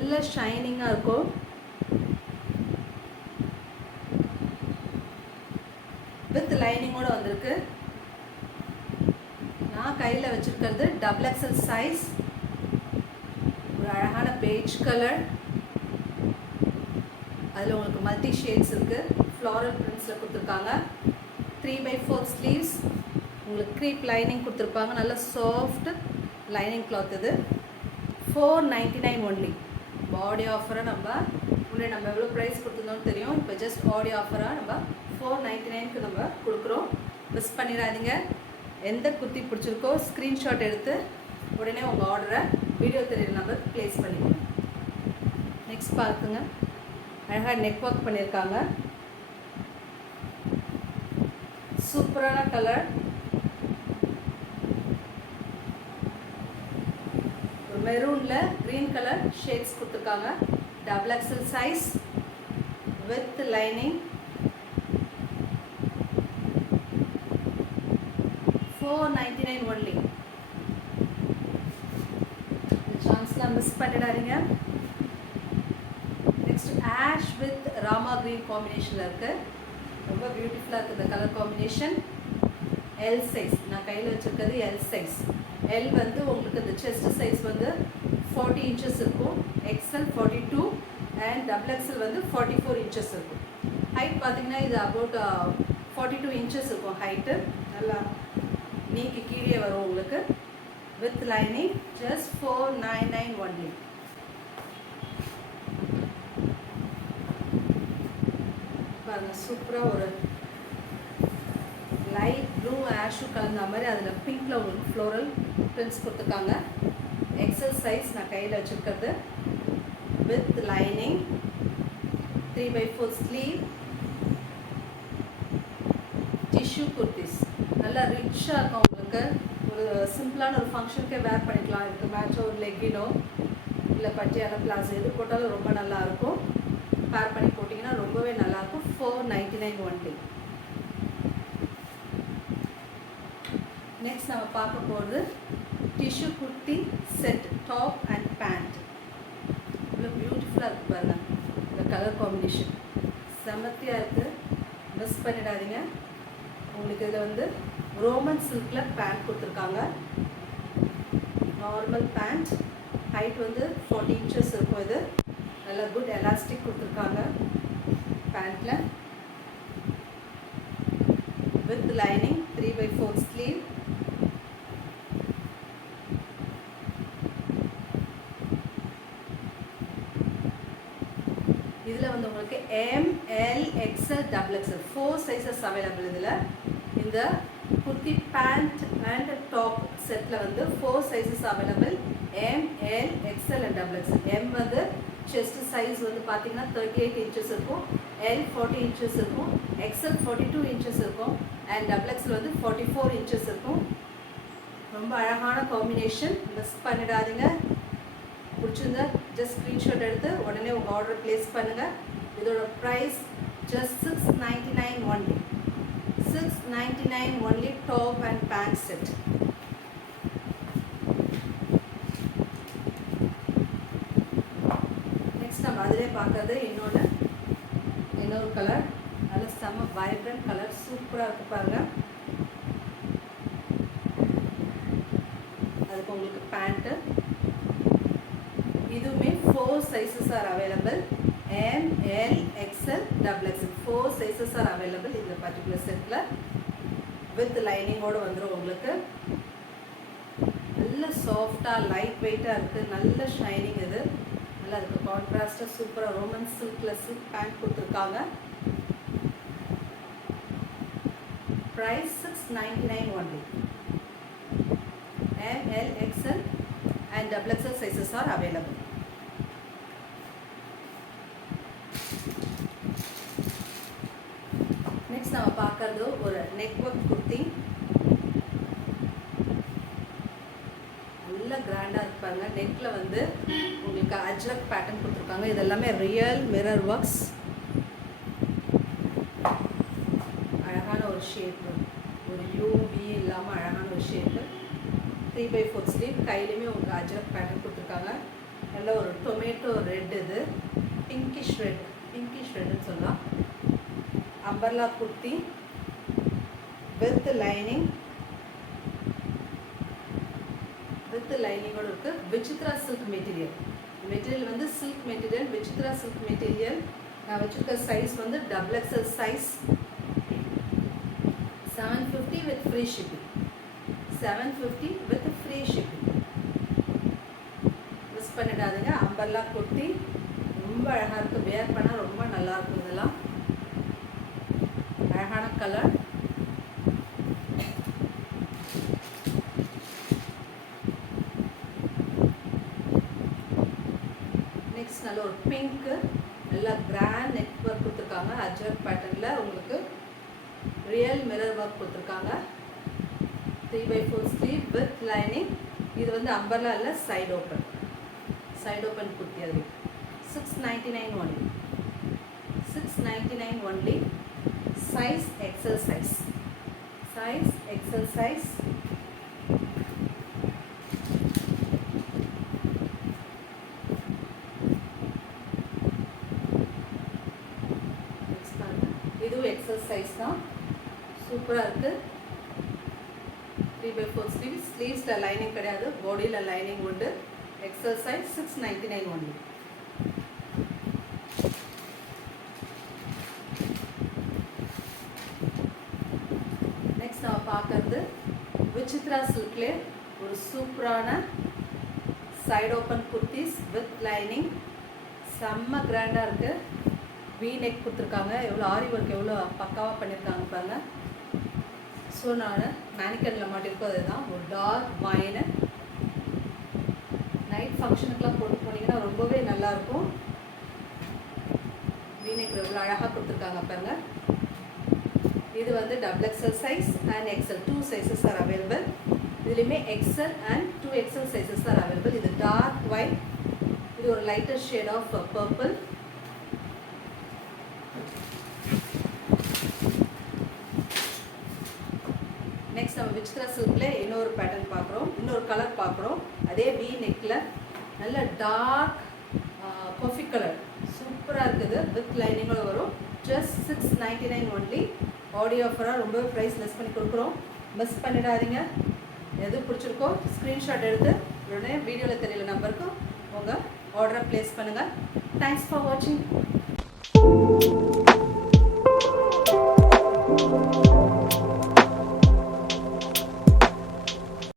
நல்ல ஷைனிங்காக இருக்கும். வித் லைனிங்கோட வந்திருக்கு. நான் கையில் வச்சுருக்கிறது XXL சைஸ். ஒரு அழகான பெய்ஜ் கலர். அதில் உங்களுக்கு மல்டி ஷேட்ஸ் இருக்குது. ஃப்ளாரல் பிரிண்ட்ஸில் கொடுத்துருக்காங்க. 3/4 ஸ்லீவ்ஸ். உங்களுக்கு க்ரீப் லைனிங் கொடுத்துருப்பாங்க. நல்ல சாஃப்ட் லைனிங் கிளாத் இது. 499 ஒன்லி. பாடி ஆஃபராக நம்ம எவ்வளோ ப்ரைஸ் கொடுத்துருந்தோம்னு தெரியும். இப்போ ஜஸ்ட் பாடி ஆஃபராக நம்ம 499க்கு நம்ம கொடுக்குறோம். மிஸ் பண்ணிடாதீங்க. எந்த குர்த்தி பிடிச்சிருக்கோ ஸ்க்ரீன்ஷாட் எடுத்து உடனே உங்கள் ஆர்டரை வீடியோ தெரியுற நம்பர் ப்ளேஸ் பண்ணிக்கோங்க. நெக்ஸ்ட் பார்த்துங்க. அழகாக நெக் ஒர்க் பண்ணியிருக்காங்க. சூப்பரான கலர். ஒரு மெரூனில் க்ரீன் கலர் ஷேட்ஸ் கொடுத்துருக்காங்க. XXL size with lining. 499 only. இந்த சான்ஸ்லாம் மிஸ் பண்ணிடாதீங்க. Next ash with Rama green காம்பினேஷனில் இருக்குது. ரொம்ப பியூட்டிஃபுல்லாக இருக்குது இந்த கலர் காம்பினேஷன். L size. நான் கையில் வச்சுருக்கிறது எல் சைஸ். எல் வந்து உங்களுக்கு இந்த செஸ்ட் சைஸ் வந்து 40 இன்ச்சஸ் இருக்கும். XL 42 அண்ட் XXL வந்து 44 இன்ச்சஸ் இருக்கும். ஹைட் பார்த்தீங்கன்னா இது அபவுட் 42 இன்ச்சஸ் இருக்கும் ஹைட்டு. நல்லா நீக்கி கீழே வரும் உங்களுக்கு. With lining. Just 499 only. பாருங்கள், சூப்பராக ஒரு லைட் ப்ளூ ஆஷும் கலந்த மாதிரி அதில் பிங்க்கில் உங்களுக்கு ஃப்ளோரல் பிரிண்ட்ஸ் கொடுத்துருக்காங்க. XL சைஸ் நான் கையில் வச்சுருக்கிறது. With lining. 3/4 sleeve. Tissue kurtis. நல்லா ரிச்சாக இருக்கும் உங்களுக்கு. ஒரு சிம்பிளான ஒரு ஃபங்க்ஷனுக்கே வேர் பண்ணிக்கலாம். இதுக்கு மேட்சாக ஒரு லெக்கினோ இல்லை பட்டியாலா பிளாஸோ எது போட்டாலும் ரொம்ப நல்லாயிருக்கும். பேர் பண்ணி போட்டிங்கன்னா ரொம்பவே நல்லாயிருக்கும். 499 ஒன்லி. நெக்ஸ்ட் நம்ம பார்க்க போகிறது tissue kurti set top and pant. இவ்வளோ பியூட்டிஃபுல்லாக இருக்குது பாருங்கள். இந்த கலர் காம்பினேஷன் செமத்தியாக இருக்குது. மிஸ் பண்ணிடாதீங்க. உங்களுக்கு இதில் வந்து ரோமன் சில்கில் பேண்ட் கொடுத்துருக்காங்க. Normal pant. ஹைட் வந்து 40 இன்ச்சஸ் இருக்கும். இது நல்லா குட் எலாஸ்டிக் கொடுத்துருக்காங்க பேண்ட்டில். With lining. 3/4 ஸ்லீவ். இதில் வந்து உங்களுக்கு ML XL XXL 4 sizes available. இதில் இந்த குர்த்தி பேண்ட் அண்ட் டாப் செட்டில் வந்து 4 sizes available. ML XL and XXL. M வந்து செஸ்ட் சைஸ் வந்து பார்த்தீங்கன்னா 38 இன்ச்சஸ் இருக்கும். L 40 இன்ச்சஸ் இருக்கும். XL 42 இன்ச்சஸ் இருக்கும். அண்ட் XXL வந்து 44 இன்ச்சஸ் இருக்கும். ரொம்ப அழகான காம்பினேஷன். மிஸ் பண்ணிடாதீங்க. பிடிச்சிருந்தா ஜஸ்ட் ஸ்க்ரீன்ஷாட் எடுத்து உடனே உங்கள் ஆர்டர் ப்ளேஸ் பண்ணுங்கள். இதோட price just 699 only. 699 only. Top and pant set. Next நம்ம அதிலே பார்க்கறது இன்னொரு கலர். நல்ல செம்ம வைப்ரண்ட் கலர். சூப்பராக இருக்கு பாருங்கள். அதுக்கு உங்களுக்கு பேண்ட்டு. இதுவுமே 4 sizes are available. ML XL XXL 4 sizes are available இந்த பர்டிகுலர் செட்டில். வித் லைனிங்கோடு வந்துடும் உங்களுக்கு. நல்ல சாஃப்டாக லைட் வெயிட்டாக இருக்குது. நல்ல ஷைனிங். இது நல்லா இருக்குது. கான்ட்ராஸ்டாக சூப்பராக ரோமன் சில்கில் சில்க் பேண்ட் கொடுத்துருக்காங்க. Price 699 only. ML XL and XXL sizes are available. Next நம்ம பார்க்கறது ஒரு நெக் ஒர்க் குர்த்தி. நல்ல கிராண்டாக இருப்பாங்க. நெக்கில் வந்து உங்களுக்கு அஜ்ரக் பேட்டர்ன் கொடுத்துருக்காங்க. இது எல்லாமே ரியல் மிரர் ஒர்க்ஸ். அழகான ஒரு ஷேப்பு. ஒரு யூவி இல்லாமல் அழகான ஒரு ஷேப்பு. 3/4 ஸ்லீவ். கையிலையுமே உங்களுக்கு அஜ்ரக் பேட்டர்ன் கொடுத்துருக்காங்க. நல்ல ஒரு டொமேட்டோ ரெட், இது பிங்கிஷ் ரெட்னு சொல்லலாம். அம்பர்லா குர்த்தி வித் லைனிங்கோடு இருக்குது. விசித்ரா சில்க் மெட்டீரியல் வந்து silk material, Vichitra silk material. நான் வச்சுருக்க சைஸ் வந்து XXL size. 750 with free shipping. 750 with free shipping. Miss பண்ணிடாதீங்க. அம்பர்லா குர்த்தி ரொம்ப அழகாக இருக்குது. வேர் பண்ணால் ரொம்ப நல்லாயிருக்கும். இதெல்லாம் அழகான கலர். நெக்ஸ்ட் நல்ல ஒரு பிங்க்கு, நல்லா கிராண்ட் நெக் ஒர்க் கொடுத்துருக்காங்க. அஜ்ரக் பேட்டர்னில் உங்களுக்கு ரியல் மிரர் ஒர்க் கொடுத்துருக்காங்க. 3/4 ஸ்லீவ் வித் லைனிங். இது வந்து அம்பர்லா இல்லை, சைடு ஓப்பன் குர்த்தி. அது 699 only. 699 only. Size XL size. இதுவும் எக்ஸல் சைஸ் தான். சூப்பராக இருக்குது. 3/4 ஸ்லீவ்ஸில் லைனிங் கிடையாது, பாடியில் லைனிங் உண்டு. XL size 699 only. நெக்ஸ்ட் நம்ம பார்க்கறது விசித்ரா சில்க்லே ஒரு சூப்பரான side open kurtis with lining. செம்ம கிராண்டாக இருக்குது. வி நெக் கொடுத்துருக்காங்க. எவ்வளோ ஆரி ஒர்க் எவ்வளோ பக்காவாக பண்ணியிருக்காங்க பாருங்கள். ஸோ நான் மேனிக்கனில் மாட்டிருக்கோம். அதுதான் ஒரு டார்க் வைனு. நைட் ஃபங்க்ஷனுக்குலாம் போட்டு போனீங்கன்னா ரொம்பவே நல்லாயிருக்கும். வி நெக் எவ்வளோ அழகாக கொடுத்துருக்காங்க பாருங்கள். இது வந்து XXL size and XL 2 sizes are available. இதுலேயுமே XL அண்ட் 2XL சைஸஸ் ஆர் அவைலபிள். இது டார்க் ஒயிட், இது ஒரு lighter shade of purple. Next நம்ம விசித்ரா சில்கில் இன்னொரு பேட்டர்ன் பார்க்குறோம், இன்னொரு கலர் பார்க்குறோம். அதே வி நெக்கில் நல்ல டார்க் காஃபி கலர் சூப்பராக இருக்குது. வித் லைனிங்கோட வரும். Just 699 only. ஆடியோ ஆஃபராக ரொம்ப ப்ரைஸ் லெஸ் பண்ணி கொடுக்குறோம். மிஸ் பண்ணிடாதீங்க. எது பிடிச்சிருக்கோ ஸ்க்ரீன்ஷாட் எடுத்து உடனே வீடியோவில் தெரியல நம்பருக்கு உங்கள் ஆர்டரை ப்ளேஸ் பண்ணுங்கள். தேங்க்ஸ் ஃபார் வாட்சிங்.